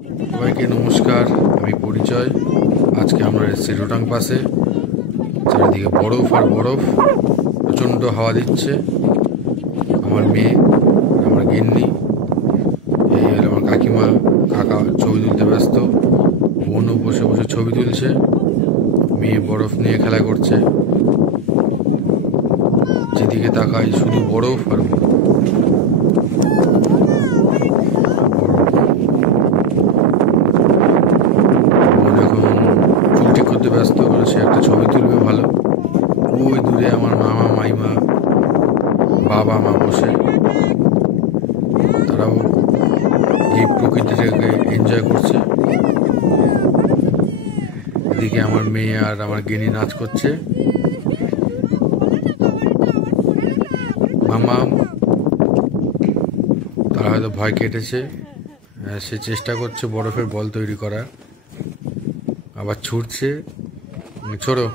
সবাইকে নমস্কার, আমি পরিচয়। আজকে আমরা এসেছি রোটাং পাশে। চারিদিকে বরফ আর বরফ, প্রচণ্ড হাওয়া দিচ্ছে। আমার মেয়ে, আমার গিন্নি, এই হলো আমার কাকিমা, কাকা ছবি তুলতে ব্যস্ত। বোনও বসে বসে ছবি তুলছে। মেয়ে বরফ নিয়ে খেলা করছে। যেদিকে তাকাই শুধু বরফ আর বরফ। করতে ব্যস্ত করে সে একটা ছবি তুলবে ভালো। ওই দূরে আমার মামা মাইমা বাবা মা বসে, তারাও এই প্রকৃতিটাকে এনজয় করছে। এদিকে আমার মেয়ে আর আমার গিনি নাচ করছে। মামা তারা হয়তো ভয় কেটেছে, সে চেষ্টা করছে বরফের বল তৈরি করা, আবার ছুটছে। ছোড়ো।